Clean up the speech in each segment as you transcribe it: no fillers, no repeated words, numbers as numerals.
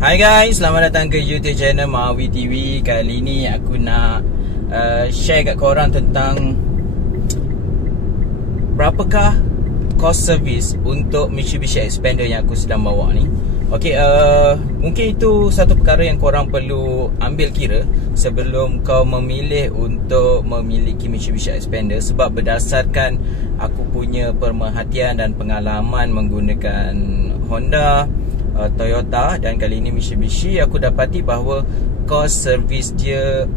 Hai guys, selamat datang ke YouTube channel Mawi TV. Kali ni aku nak share kat korang tentang berapakah cost service untuk Mitsubishi Xpander yang aku sedang bawa ni. Okey, mungkin itu satu perkara yang korang perlu ambil kira sebelum kau memilih untuk memiliki Mitsubishi Xpander. Sebab berdasarkan aku punya pemerhatian dan pengalaman menggunakan Honda, Toyota dan kali ini Mitsubishi, aku dapati bahawa cost service dia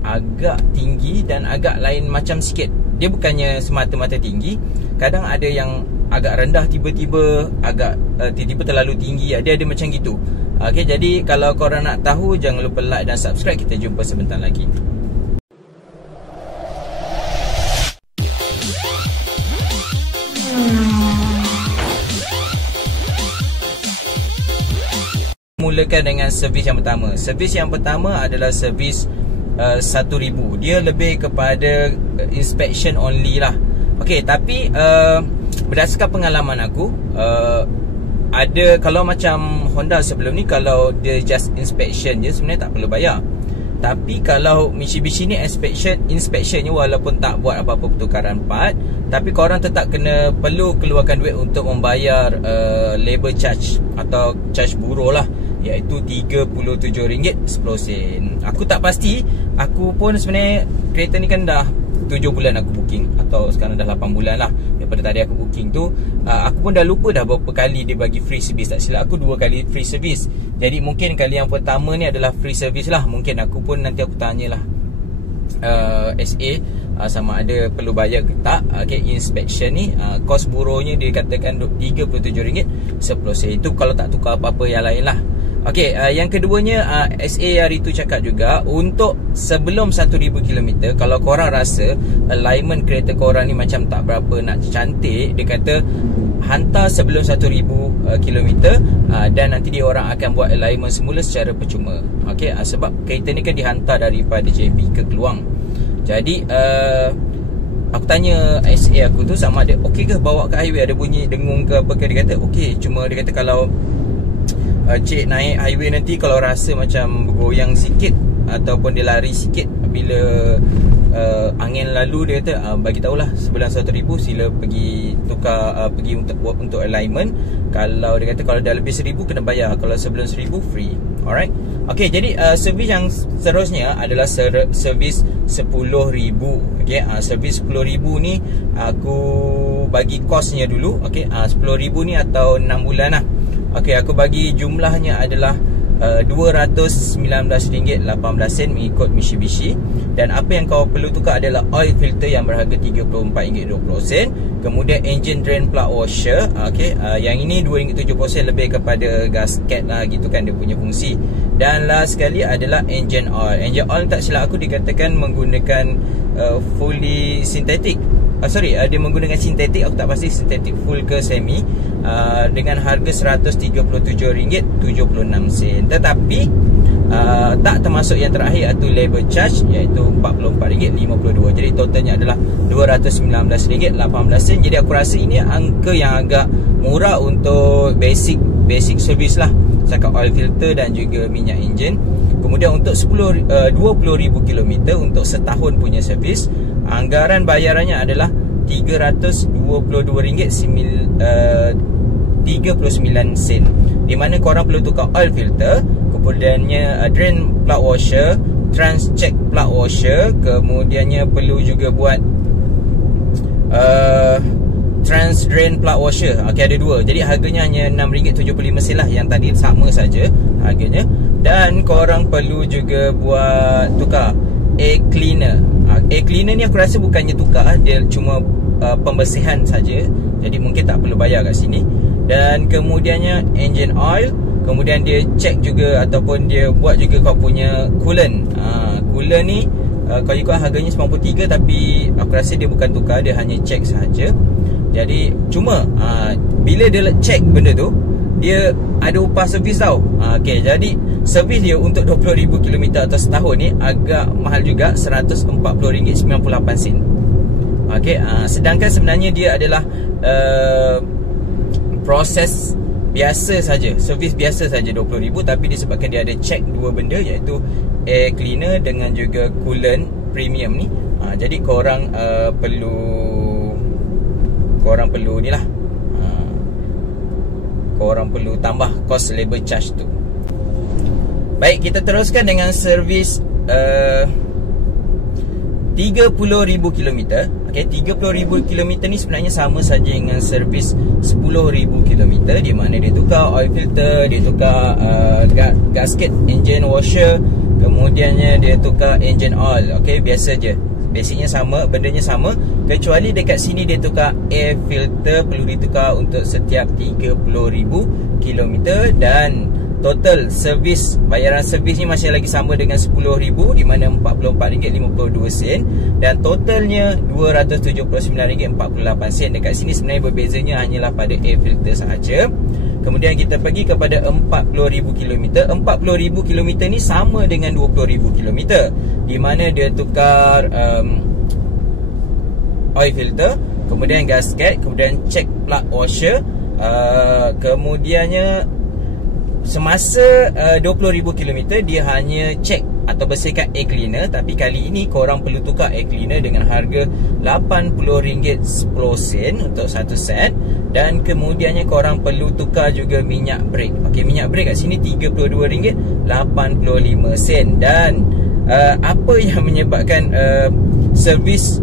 agak tinggi dan agak lain macam sikit. Dia bukannya semata-mata tinggi, kadang ada yang agak rendah tiba-tiba, agak tiba-tiba terlalu tinggi. Dia ada macam gitu. Okey, jadi kalau korang nak tahu, jangan lupa like dan subscribe. Kita jumpa sebentar lagi. Mulakan dengan servis yang pertama. Servis yang pertama adalah servis 1000. Dia lebih kepada inspection only lah. Okey, tapi berdasarkan pengalaman aku, ada kalau macam Honda sebelum ni, kalau dia just inspection je, sebenarnya tak perlu bayar. Tapi kalau Mitsubishi ni inspectionnya walaupun tak buat apa-apa pertukaran part, tapi korang tetap perlu keluarkan duit untuk membayar labor charge atau charge buruh lah, iaitu RM37.10. Aku tak pasti. Aku pun sebenarnya kereta ni kan dah 7 bulan aku booking, atau sekarang dah 8 bulan lah daripada tadi aku booking tu. Aku pun dah lupa dah berapa kali dia bagi free service. Tak silap aku 2 kali free service. Jadi mungkin kali yang pertama ni adalah free service lah. Mungkin aku pun nanti aku tanyalah SA sama ada perlu bayar ke tak. Okay, inspection ni kos buruhnya dia katakan RM37.10. Itu kalau tak tukar apa-apa yang lain lah. Okey, yang keduanya, SA hari tu cakap juga untuk sebelum 1000 km, kalau korang rasa alignment kereta korang ni macam tak berapa nak cantik, dia kata hantar sebelum 1000 km dan nanti dia orang akan buat alignment semula secara percuma. Okey, sebab kereta ni kan dihantar daripada JB ke Keluang. Jadi aku tanya SA aku tu sama ada okey ke bawa ke highway, ada bunyi dengung ke apa ke. Dia kata okey, cuma dia kata kalau cik naik highway nanti kalau rasa macam bergoyang sikit ataupun dia lari sikit bila angin lalu, dia kata bagi tahulah sebelum 1000 sila pergi tukar, pergi untuk alignment. Kalau dia kata kalau dah lebih 1000 kena bayar, kalau sebelum 1000 free. Alright. Okey, jadi servis yang seterusnya adalah servis 10,000. Okey, servis 10,000 ni aku bagi kosnya dulu. Okey, 10,000 ni atau 6 bulan lah. Okey, aku bagi jumlahnya adalah RM219.18 mengikut Mitsubishi. Dan apa yang kau perlu tukar adalah oil filter yang berharga RM34.20. Kemudian engine drain plug washer. Okey, yang ini RM2.70 lebih kepada gasket lah gitu kan dia punya fungsi. Dan last sekali adalah engine oil. Engine oil tak silap aku dikatakan menggunakan fully synthetic. Dia menggunakan sintetik. Aku tak pasti sintetik full ke semi, dengan harga RM137.76. Tetapi tak termasuk yang terakhir atau labor charge, iaitu RM44.52. Jadi totalnya adalah RM219.18. Jadi aku rasa ini angka yang agak murah untuk basic service lah, cakap oil filter dan juga minyak enjin. Kemudian untuk 20,000 km untuk setahun punya servis, anggaran bayarannya adalah RM322.39, di mana korang perlu tukar oil filter, kemudiannya drain plug washer, trans check plug washer, kemudiannya perlu juga buat trans drain plug washer. Okey, ada 2. Jadi harganya hanya RM6.75 lah, yang tadi sama saja harganya. Dan korang perlu juga buat tukar air cleaner. Air cleaner ni aku rasa bukannya tukar, dia cuma pembersihan saja. Jadi mungkin tak perlu bayar kat sini. Dan kemudiannya engine oil. Kemudian dia check juga ataupun dia buat juga kau punya coolant. Coolant ni kalau ikut harganya 93, tapi aku rasa dia bukan tukar, dia hanya check sahaja. Jadi cuma bila dia check benda tu, dia ada upah servis tau. Okey, jadi servis dia untuk 20,000 km atau setahun ni agak mahal juga, RM140.98. Okey, sedangkan sebenarnya dia adalah proses biasa saja, servis biasa saja 20,000, tapi disebabkan dia ada check dua benda, iaitu air cleaner dengan juga coolant premium ni. Jadi korang perlu ni lah, korang perlu tambah cost labor charge tu. Baik, kita teruskan dengan servis 30,000 km. Okay, 30,000 km ni sebenarnya sama saja dengan servis 10,000 km, di mana dia tukar oil filter, dia tukar gasket engine washer, kemudiannya dia tukar engine oil. Okay, biasa je, basicnya sama, bendanya sama, kecuali dekat sini dia tukar air filter, perlu ditukar untuk setiap 30,000 km. Dan total servis, bayaran servis ni masih lagi sama dengan 10,000, di mana RM44.52, dan totalnya RM279.48. Dekat sini sebenarnya berbezanya hanyalah pada air filter sahaja. Kemudian kita pergi kepada 40,000 km. 40,000 km ni sama dengan 20,000 km, di mana dia tukar oil filter, kemudian gasket, kemudian check plug washer, kemudiannya semasa 20,000 km dia hanya check atau bersihkan air cleaner. Tapi kali ini korang perlu tukar air cleaner dengan harga RM80.10 untuk satu set. Dan kemudiannya korang perlu tukar juga minyak brake. Okey, minyak brake kat sini RM32.85. Dan apa yang menyebabkan servis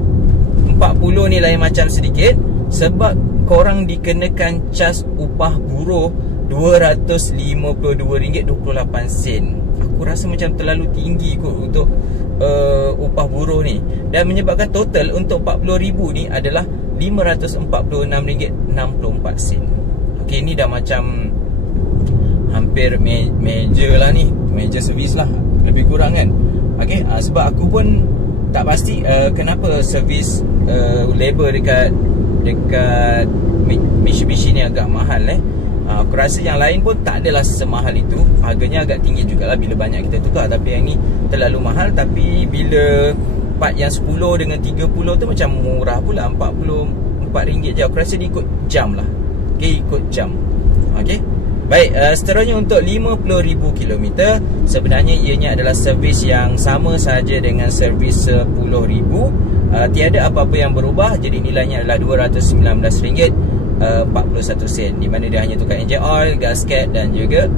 40 ni lain macam sedikit, sebab korang dikenakan cas upah buruh RM252.28. Aku rasa macam terlalu tinggi kot untuk upah buruh ni, dan menyebabkan total untuk 40,000 ni adalah RM546.64. Okey, ni dah macam hampir major lah ni, major servis lah lebih kurang kan. Okey, sebab aku pun tak pasti kenapa servis labor dekat Mitsubishi ni agak mahal Aku rasa yang lain pun tak adalah semahal itu. Harganya agak tinggi jugalah bila banyak kita tukar, tapi yang ni terlalu mahal. Tapi bila part yang 10 dengan 30 tu macam murah pula, RM44 je. Aku rasa dia ikut jam lah. Okay, ikut jam. Okay, baik, seterusnya untuk 50,000 km, sebenarnya ianya adalah servis yang sama saja dengan servis 10,000. Tiada apa-apa yang berubah. Jadi nilainya adalah RM219.41, di mana dia hanya tukar engine oil, gasket dan juga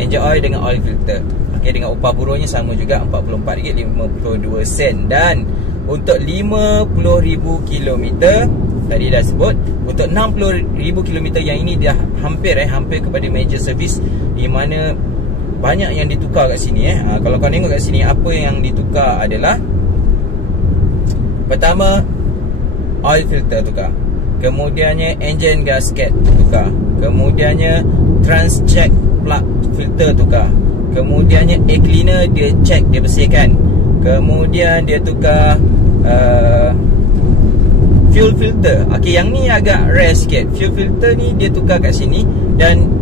engine oil dengan oil filter. Okey, dengan upah buruhnya sama juga RM44.52. Dan untuk 50,000 km tadi dah sebut, untuk 60,000 km yang ini dah hampir kepada major service, di mana banyak yang ditukar kat sini Kalau kau tengok kat sini, apa yang ditukar adalah, pertama, oil filter tukar, kemudiannya engine gasket tukar, kemudiannya trans check plug filter tukar, kemudiannya air cleaner dia check, dia bersihkan, kemudian dia tukar fuel filter. Okey, yang ni agak rare sikit. Fuel filter ni dia tukar kat sini, dan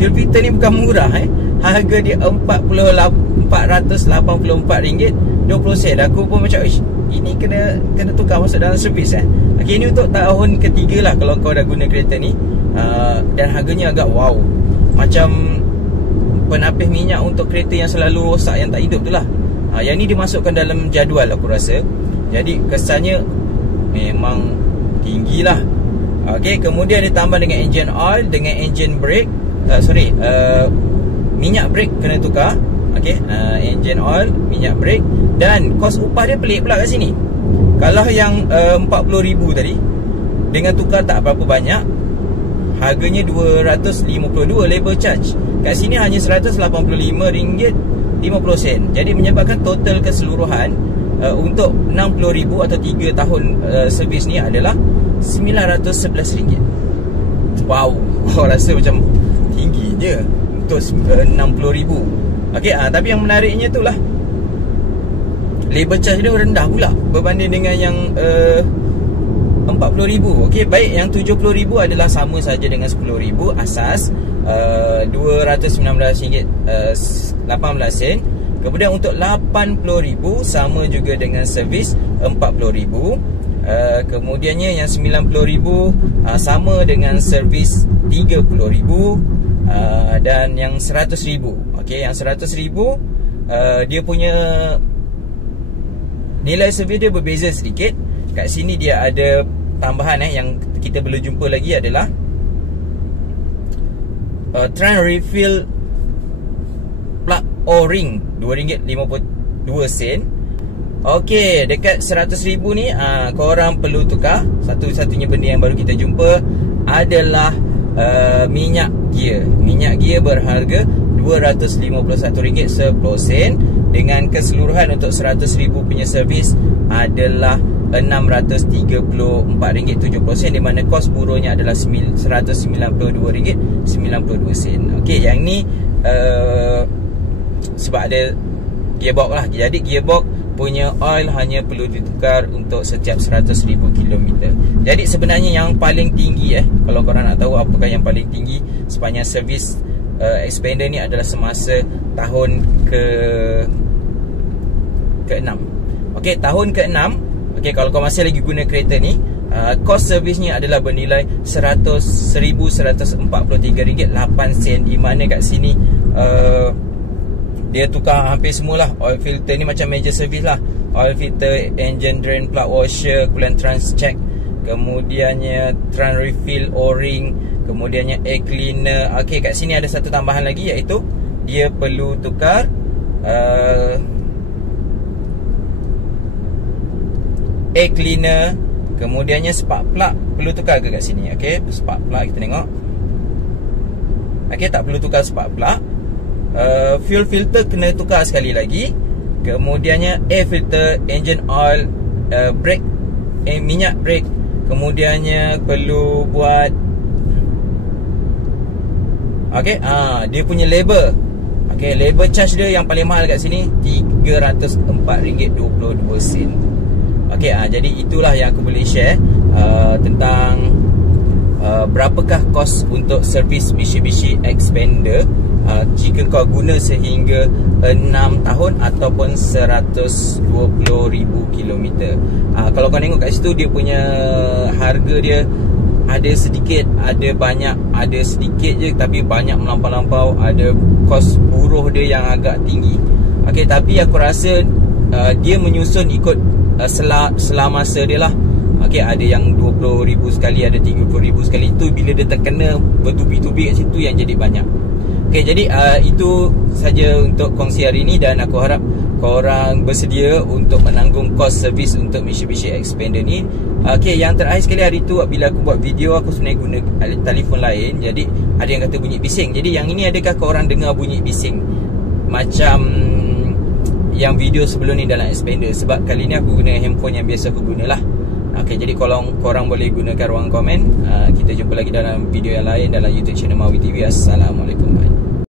fuel filter ni bukan murah harga dia RM484.20. Aku pun macam ini kena tukar masuk dalam servis Okey, ini untuk tahun ketiga lah kalau kau dah guna kereta ni, dan harganya agak wow, macam penapis minyak untuk kereta yang selalu rosak, yang tak hidup tu lah. Yang ni dimasukkan dalam jadual aku rasa, jadi kesannya memang tinggi lah. Okey, kemudian ditambah dengan engine oil, dengan engine brake, minyak brake kena tukar. Okey, engine oil, minyak brake, dan kos upah dia pelik pula kat sini. Kalau yang 40,000 tadi, dengan tukar tak berapa banyak, harganya 252 labor charge. Kat sini hanya RM185.50. Jadi menyebabkan total keseluruhan untuk 60,000 atau 3 tahun servis ni adalah RM911. Wow, aku rasa macam tinggi je untuk 60,000. Okey, tapi yang menariknya tu lah, labor charge dia rendah pula berbanding dengan yang 40,000. Okey, baik, yang 70,000 adalah sama saja dengan 10,000 asas, RM219.18. Kemudian untuk 80,000 sama juga dengan servis 40,000. Kemudiannya yang 90,000 sama dengan servis 30,000. Dan yang 100,000, okey, yang 100,000 dia punya nilai servis dia berbeza sedikit. Kat sini dia ada tambahan yang kita perlu jumpa lagi adalah Trend Refill Plug O-Ring RM2.52. Okey, dekat 100,000 ni korang perlu tukar. Satu-satunya benda yang baru kita jumpa adalah minyak gear. Minyak gear berharga RM251.10 dengan keseluruhan untuk 100,000 punya servis adalah RM634.70, di mana kos buruhnya adalah RM192.92. Okey, yang ni sebab ada gearbox lah. Jadi gearbox punya oil hanya perlu ditukar untuk setiap 100,000 km. Jadi sebenarnya yang paling tinggi kalau korang nak tahu apakah yang paling tinggi sepanjang servis expander ni adalah semasa tahun ke-6. Okey, tahun ke-6. Okey, kalau kau masih lagi guna kereta ni, kos servisnya adalah bernilai RM1,143.08, di mana kat sini dia tukar hampir semualah. Oil filter ni macam major service lah. Oil filter, engine drain plug washer, coolant trans check, kemudiannya trans refill O-ring, kemudiannya air cleaner. Okey, kat sini ada satu tambahan lagi, iaitu dia perlu tukar air cleaner, kemudiannya spark plug perlu tukar ke kat sini. Okey, spark plug kita tengok. Okey, tak perlu tukar spark plug. Fuel filter kena tukar sekali lagi. Kemudiannya air filter, engine oil, brake, minyak brake. Kemudiannya perlu buat dia punya labor. Okey, labor charge dia yang paling mahal kat sini RM304.22. Okey, jadi itulah yang aku boleh share tentang berapakah kos untuk servis Mitsubishi Expander jika kau guna sehingga 6 tahun ataupun 120,000 km. Kalau kau tengok kat situ, dia punya harga dia ada sedikit, ada banyak, ada sedikit je tapi banyak melampau-lampau. Ada kos buruh dia yang agak tinggi. Okey, tapi aku rasa dia menyusun ikut selama masa dia lah. Okey, ada yang 20,000 sekali, ada 30,000 sekali. Itu bila dia terkena bertubi-tubi kat situ yang jadi banyak. Okey, jadi itu saja untuk kongsi hari ini, dan aku harap korang bersedia untuk menanggung kos servis untuk Mitsubishi Expander ni. Okey, yang terakhir sekali hari tu bila aku buat video, aku sebenarnya guna telefon lain. Jadi ada yang kata bunyi bising. Jadi yang ini, adakah korang dengar bunyi bising macam yang video sebelum ni dalam Expander? Sebab kali ni aku guna handphone yang biasa aku gunalah. Okey, jadi kalau korang boleh gunakan ruang komen. Kita jumpa lagi dalam video yang lain dalam YouTube channel Mawi TV. Assalamualaikum.